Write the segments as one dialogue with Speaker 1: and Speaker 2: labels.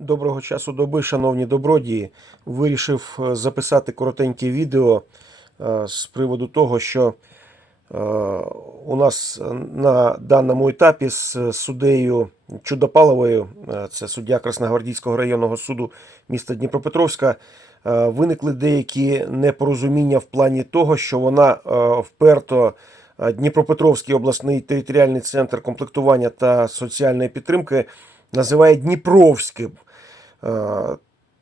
Speaker 1: Доброго часу доби, шановні добродії. Вирішив е, записати коротеньке відео е, з приводу того, що е, у нас на даному етапі з суддею Чудопаловою, це суддя Красногвардійського районного суду міста Дніпропетровська, виникли деякі непорозуміння в плані того, що вона вперто Дніпропетровський обласний територіальний центр комплектування та соціальної підтримки називає Дніпровським. Е,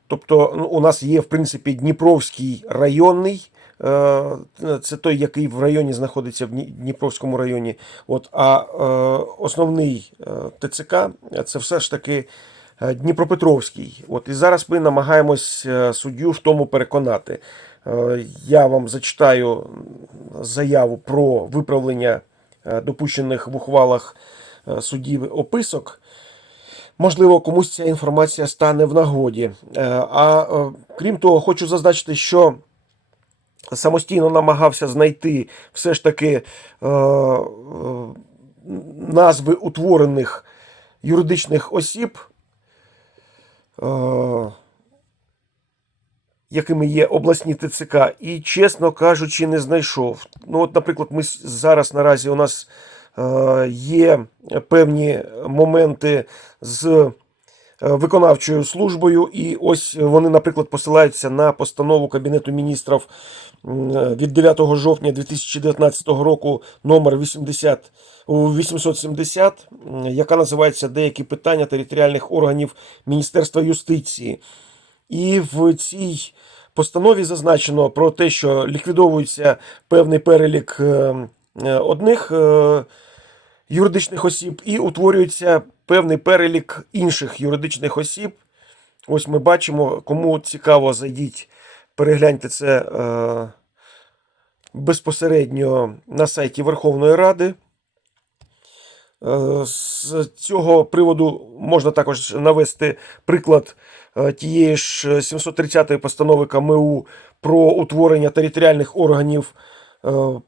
Speaker 1: Тобто ну, у нас є, в принципі, Дніпровський районний, е, це той, який в районі знаходиться в Дні- Дніпровському районі. От, а е, основний ТЦК це все ж таки Дніпропетровський. От, і зараз ми намагаємось суддю в тому переконати. Я вам зачитаю заяву про виправлення допущених в ухвалах суддів описок. Можливо, комусь ця інформація стане в нагоді. Е, А е, крім того, хочу зазначити, що самостійно намагався знайти все ж таки е, назви утворених юридичних осіб, якими є обласні ТЦК, і, чесно кажучи, не знайшов. Ну, от, наприклад, ми зараз наразі у нас є певні моменти з е, виконавчою службою, і ось вони, наприклад, посилаються на постанову Кабінету міністрів е, від 9 жовтня 2019 року номер 80 870, яка називається Деякі питання територіальних органів Міністерства юстиції. І в цій постанові зазначено про те, що ліквідовується певний перелік е, е, одних е, юридичних осіб і утворюється певний перелік інших юридичних осіб. Ось ми бачимо, кому цікаво, зайдіть, перегляньте це е, безпосередньо на сайті Верховної Ради. Е, З цього приводу можна також навести приклад е, тієї ж 730-ї постанови КМУ про утворення територіальних органів е,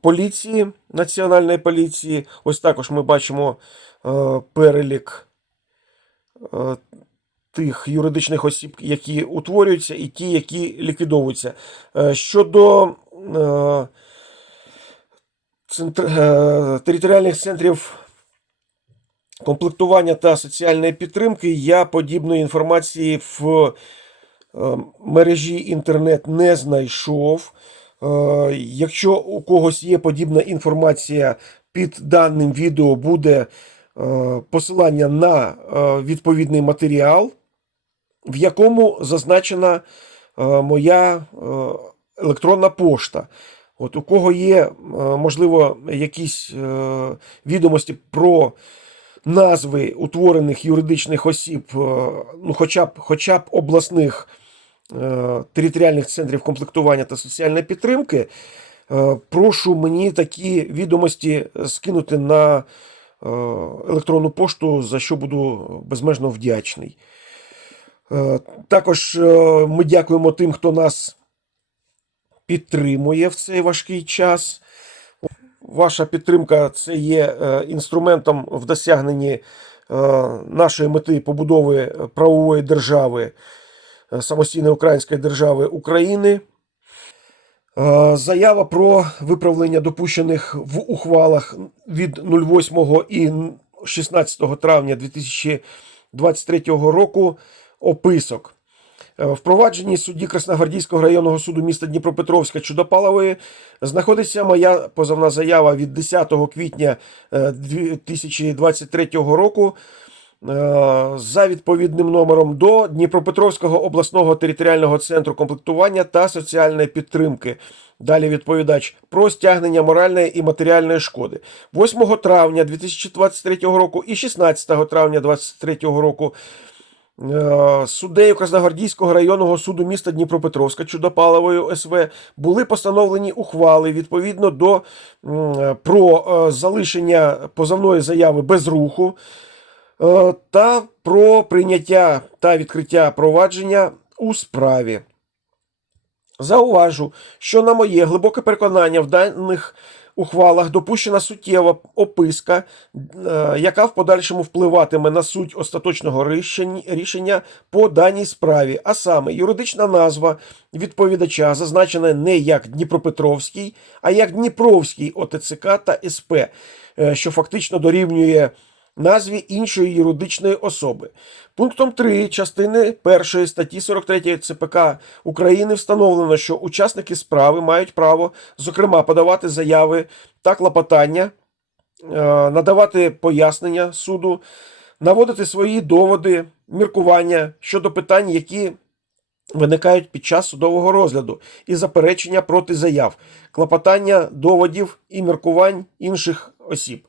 Speaker 1: поліції, національної поліції. Ось також ми бачимо е, перелік е, тих юридичних осіб, які утворюються, і ті, які ліквідовуються. Е, Щодо е, центр, е, територіальних центрів комплектування та соціальної підтримки, я подібної інформації в е, мережі інтернет не знайшов. Е, Якщо у когось є подібна інформація, під даним відео буде е, посилання на е, відповідний матеріал, в якому зазначена моя електронна пошта. От у кого є, можливо, якісь відомості про назви утворених юридичних осіб, ну, хоча б, хоча б обласних територіальних центрів комплектування та соціальної підтримки, е, прошу мені такі відомості скинути на е, електронну пошту, за що буду безмежно вдячний. Е, Також е, ми дякуємо тим, хто нас підтримує в цей важкий час. Ваша підтримка це є е, інструментом в досягненні е, нашої мети побудови правової держави, е, самостійної української держави України. Е, Заява про виправлення допущених в ухвалах від 08 і 16 травня 2023 року описок. Е, судді Красногвардійського районного суду міста Дніпропетровська Чудопалової знаходиться моя позовна заява від 10 квітня е, 2023 року е, за відповідним номером до Дніпропетровського обласного територіального центру комплектування та соціальної підтримки. Далі відповідач про стягнення моральної і матеріальної шкоди. 8 травня 2023 року і 16 травня 2023 року Е, Суддею Красногвардійського районного суду міста Дніпропетровська Чудопаловою СВ були постановлені ухвали відповідно до про е, залишення позовної заяви без руху е, та про прийняття та відкриття провадження у справі. Зауважу, що на моє глибоке переконання в даних ухвалах допущена суттєва описка, е, яка в подальшому впливатиме на суть остаточного рішення по даній справі, а саме юридична назва відповідача зазначена не як Дніпропетровський, а як Дніпровський ОТЦК та СП, е, що фактично дорівнює назві іншої юридичної особи. Пунктом 3 частини 1 статті 43 ЦПК України встановлено, що учасники справи мають право, зокрема, подавати заяви та клопотання, е, надавати пояснення суду, наводити свої доводи, міркування щодо питань, які виникають під час судового розгляду, і заперечення проти заяв, клопотання доводів і міркувань інших осіб.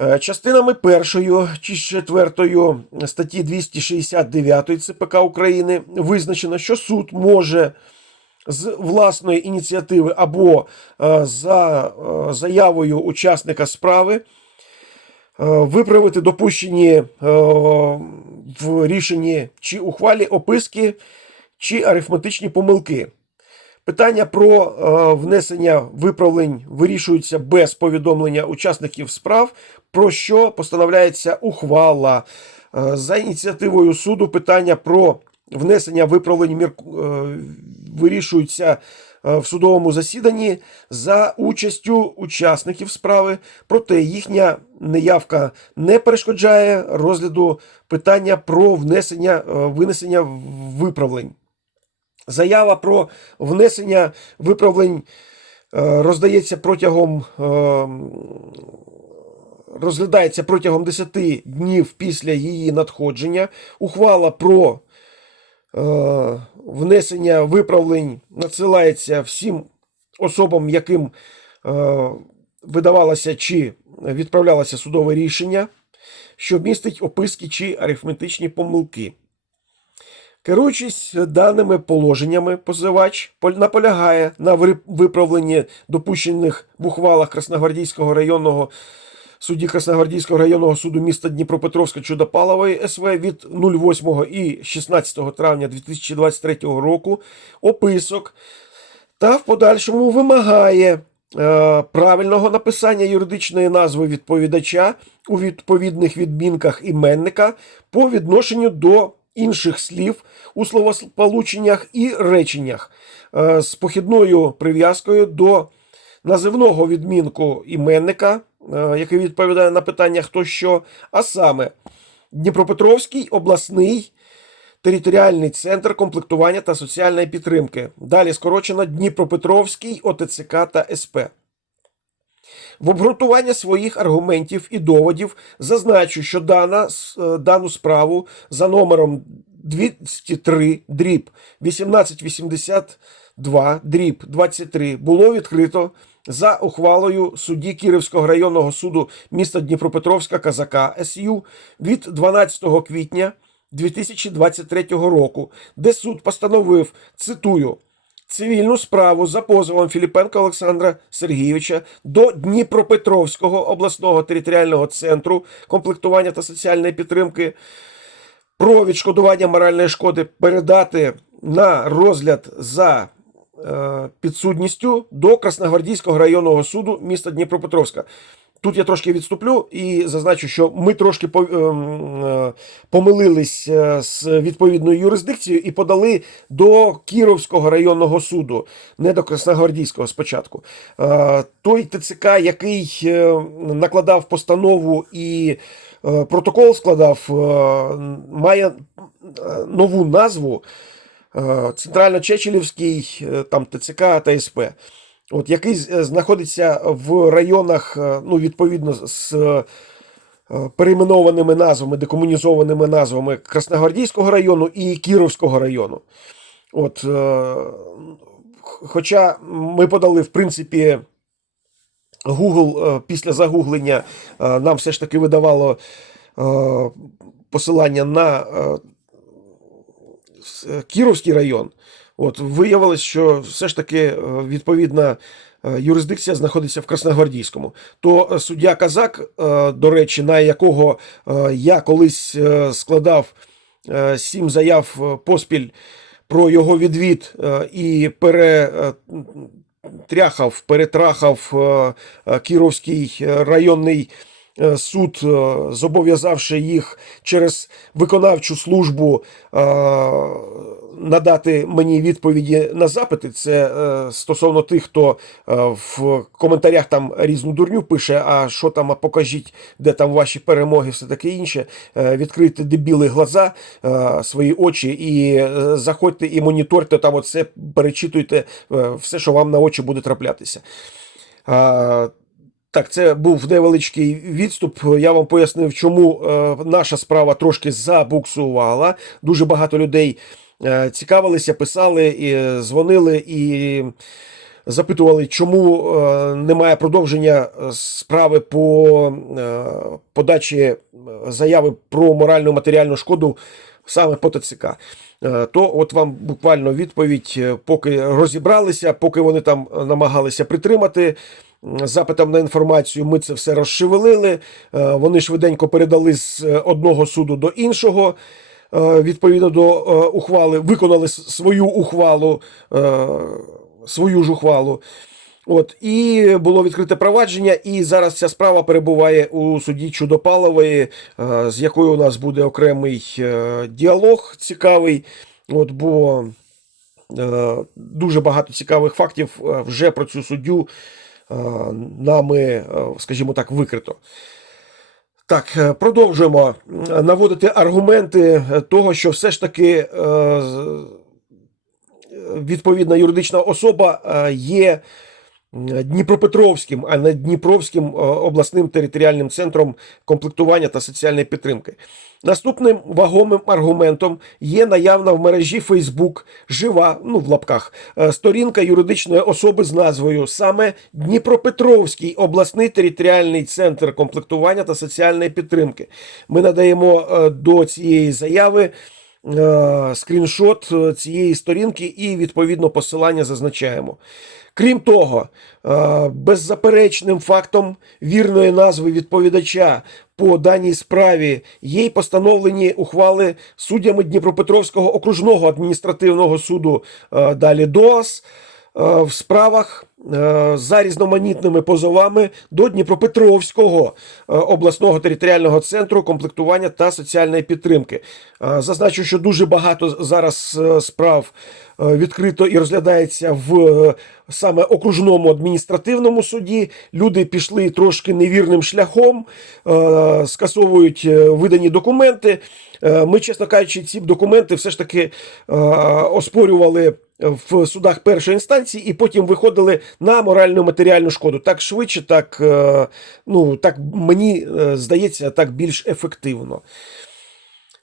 Speaker 1: Е, Частинами першою чи четвертою статті 269 ЦПК України визначено, що суд може з власної ініціативи або е, за е, заявою учасника справи виправити допущені в рішенні чи ухвалі описки чи арифметичні помилки. Питання про е, внесення виправлень вирішуються без повідомлення учасників справ, про що постановляється ухвала. Е, за ініціативою суду питання про внесення виправлень е, вирішуються е, в судовому засіданні за участю учасників справи, проте їхня неявка не перешкоджає розгляду питання про внесення винесення виправлень. Заява про внесення виправлень е, роздається протягом е, розглядається протягом 10 днів після її надходження. Ухвала про е, внесення виправлень надсилається всім особам, яким видавалося чи відправлялося судове рішення, що містить описки чи арифметичні помилки. Керуючись даними положеннями, позивач пол- наполягає на виправленні допущених в ухвалах Красногвардійського районного судді Красногвардійського районного суду міста Дніпропетровська Чудопалової СВ від 08 і 16 травня 2023 року. Описок. Та в подальшому вимагає е, правильного написання юридичної назви відповідача у відповідних відмінках іменника по відношенню до інших слів у словосполученнях і реченнях е, з похідною прив'язкою до називного відмінку іменника, е, який відповідає на питання хто що, а саме Дніпропетровський обласний територіальний центр комплектування та соціальної підтримки. Далі скорочено Дніпропетровський ОТЦК та СП. В обґрунтування своїх аргументів і доводів зазначу, що дана, е, дану справу за номером 203 дріб 1882 дріб 23 було відкрито за ухвалою судді Кіровського районного суду міста Дніпропетровська Казака СЮ від 12 квітня 2023 року, де суд постановив, цитую, цивільну справу за позовом Філіпенка Олександра Сергійовича до Дніпропетровського обласного територіального центру комплектування та соціальної підтримки про відшкодування моральної шкоди передати на розгляд за е, підсудністю до Красногвардійського районного суду міста Дніпропетровська. Тут я трошки відступлю і зазначу, що ми трошки ем, е, помилились е, з відповідною юрисдикцією і подали до Кіровського районного суду, не до Красногвардійського спочатку. Е, Той ТЦК, який накладав постанову і протокол складав, має нову назву Центрально-Чечелівський там ТЦК та СП. От, який знаходиться в районах, е, ну, відповідно, з е, перейменованими назвами, декомунізованими назвами Красногвардійського району і Кіровського району. От, е, хоча ми подали, в принципі, Google е, після загуглення е, нам все ж таки видавало е, посилання на е, Кіровський район. От виявилось, що все ж таки е, відповідна е, юрисдикція знаходиться в Красногвардійському. То е, суддя Казак, до речі, на якого я колись складав сім заяв поспіль про його відвід і пере, е, тряхав, перетрахав Кіровський районний суд, зобов'язавши їх через виконавчу службу надати мені відповіді на запити. Це е, стосовно тих, хто е, в коментарях там різну дурню пише, а що там, а покажіть, де там ваші перемоги, все таке інше. Е, Відкрийте дебіли глаза, е, свої очі і е, заходьте і моніторте там оце, перечитуйте е, все, що вам на очі буде траплятися. Е, Так, це був невеличкий відступ. Я вам пояснив, чому е, наша справа трошки забуксувала. Дуже багато людей цікавилися, писали, і е, дзвонили і запитували, чому е, немає продовження е, справи по е, подачі е, заяви про моральну матеріальну шкоду саме по ТЦК. Е, То от вам буквально відповідь, е, поки розібралися, поки вони там е, намагалися притримати запитом на інформацію, ми це все розшевелили. Е, Вони швиденько передали з е, одного суду до іншого. Е, Відповідно до е, ухвали, виконали свою ухвалу, е, свою ж ухвалу. От, і було відкрите провадження, і зараз ця справа перебуває у суді Чудопалової, з якою у нас буде окремий діалог цікавий. От, бо дуже багато цікавих фактів вже про цю суддю нами, скажімо так, викрито. Так, е, продовжуємо е, наводити аргументи е, того, що все ж таки е, відповідна юридична особа е, є Дніпропетровським, а не Дніпровським е, обласним територіальним центром комплектування та соціальної підтримки. Наступним вагомим аргументом є наявна в мережі Facebook жива, ну в лапках, е, сторінка юридичної особи з назвою саме Дніпропетровський обласний територіальний центр комплектування та соціальної підтримки. Ми надаємо е, до цієї заяви скріншот е, цієї сторінки і відповідно посилання зазначаємо. Крім того, е, беззаперечним фактом вірної назви відповідача по даній справі є й постановлені ухвали суддями Дніпропетровського окружного адміністративного суду е, далі ДОАС е, в справах е, за різноманітними позовами до Дніпропетровського е, обласного територіального центру комплектування та соціальної підтримки. Е, Зазначу, що дуже багато зараз е, справ е, відкрито і розглядається в е, саме окружному адміністративному суді. Люди пішли трошки невірним шляхом, е, скасовують е, видані документи. Е, Ми, чесно кажучи, ці документи все ж таки е, оспорювали в судах першої інстанції і потім виходили на моральну матеріальну шкоду. Так швидше, так, е, ну, так мені е, здається, так більш ефективно.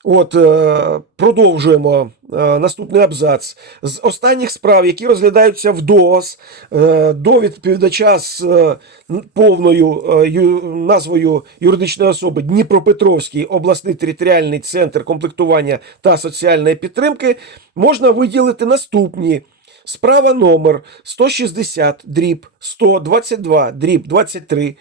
Speaker 1: От, е, продовжуємо е, наступний абзац. З останніх справ, які розглядаються в ДОС, е, до відповідача з повною назвою юридичної особи Дніпропетровський обласний територіальний центр комплектування та соціальної підтримки, можна виділити наступні. Справа номер 160 дріб 122 дріб 23.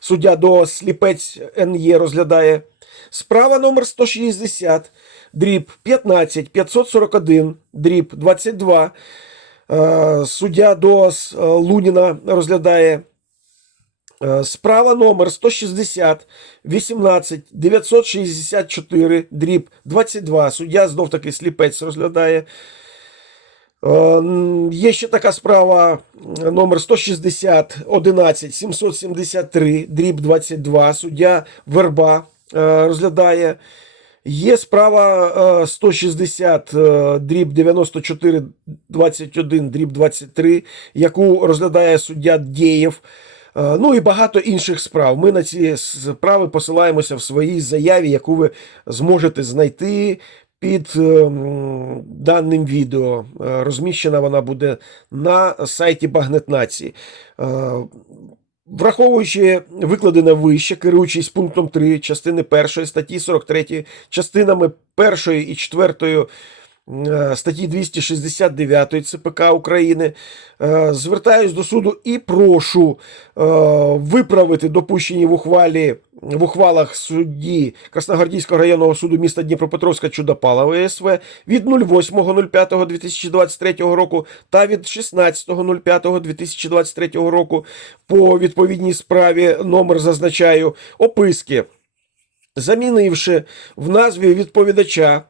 Speaker 1: Суддя до сліпець НЄ розглядає. Справа номер 160, дріб 15 541, дріб 22. Е, Суддя до Луніна розглядає. Е, Справа номер 160 18 964, дріб 22. Суддя знов таки сліпець розглядає. Е, Є ще така справа номер 160 11 773 дріб 22. Суддя Верба е, розглядає. Є справа е, 160 е, дріб 94 21 дріб 23, яку розглядає суддя Дєєв. Е, Ну і багато інших справ. Ми на ці справи посилаємося в своїй заяві, яку ви зможете знайти під е, даним відео. Е, Розміщена вона буде на сайті Багнет Нації. Е, Враховуючи викладене вище, керуючись пунктом 3 частини 1 статті 43, частинами 1 і 4 е, статті 269 ЦПК України. Е, Звертаюсь до суду і прошу е, виправити допущені в ухвалі в ухвалах судді Красногвардійського районного суду міста Дніпропетровська Чудопалова СВ від 08.05.2023 року та від 16.05.2023 року. По відповідній справі номер зазначаю. Описки, замінивши в назві відповідача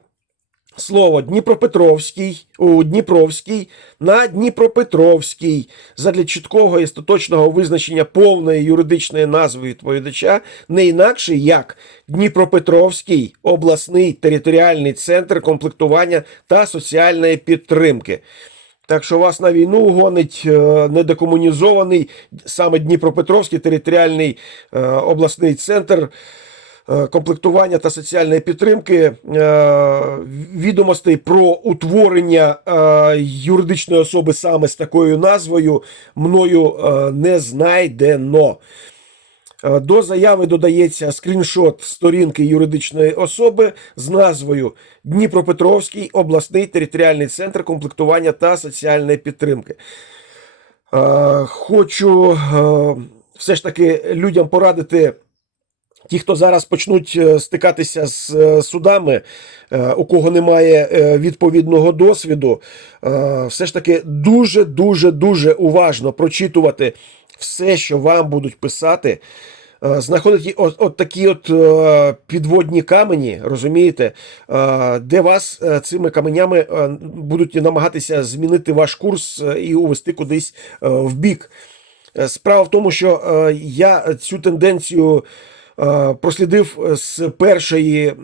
Speaker 1: слово Дніпропетровський у Дніпровський на Дніпропетровський задля чіткого і остаточного визначення повної юридичної назви відповідача не інакше як Дніпропетровський обласний територіальний центр комплектування та соціальної підтримки. Так що вас на війну гонить е, недекомунізований саме Дніпропетровський територіальний е, обласний центр комплектування та соціальної підтримки е, відомостей про утворення е, юридичної особи саме з такою назвою мною е, не знайдено. Е, До заяви додається скріншот сторінки юридичної особи з назвою Дніпропетровський обласний територіальний центр комплектування та соціальної підтримки. Е, Хочу е, все ж таки людям порадити. Ті, хто зараз почнуть е, стикатися з е, судами, е, у кого немає відповідного досвіду, все ж таки дуже, дуже, дуже уважно прочитувати все, що вам будуть писати. Знаходити от, от такі от підводні камені, розумієте, де вас цими каменями будуть намагатися змінити ваш курс і увести кудись в бік. Справа в тому, що я цю тенденцію прослідив з першої е,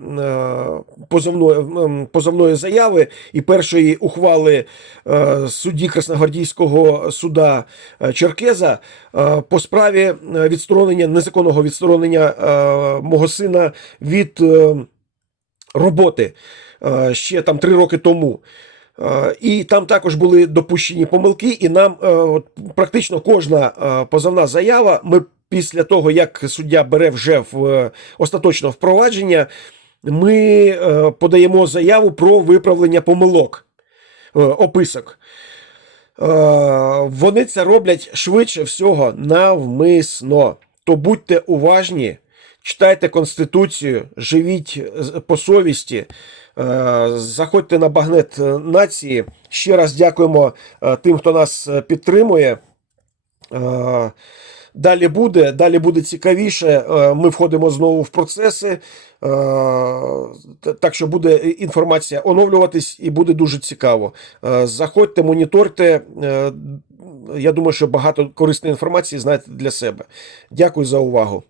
Speaker 1: позовної, позовної заяви і першої ухвали е, судді Красногвардійського суда е, Черкеза е, по справі е, відсторонення незаконного відсторонення е, мого сина від е, роботи е, ще там три роки тому. Е, І там також були допущені помилки, і нам е, от, практично кожна е, позовна заява. Ми після того, як суддя бере вже в е, остаточне впровадження, ми е, подаємо заяву про виправлення помилок, е, описок. Вони це роблять швидше всього навмисно. То будьте уважні, читайте Конституцію, живіть по совісті, заходьте на багнет нації. Ще раз дякуємо тим, хто нас підтримує. Далі буде, далі буде цікавіше. Е, Ми входимо знову в процеси. Е, Так що буде інформація оновлюватись і буде дуже цікаво. Е, Заходьте, моніторте. Я думаю, що багато корисної інформації знаєте для себе. Дякую за увагу.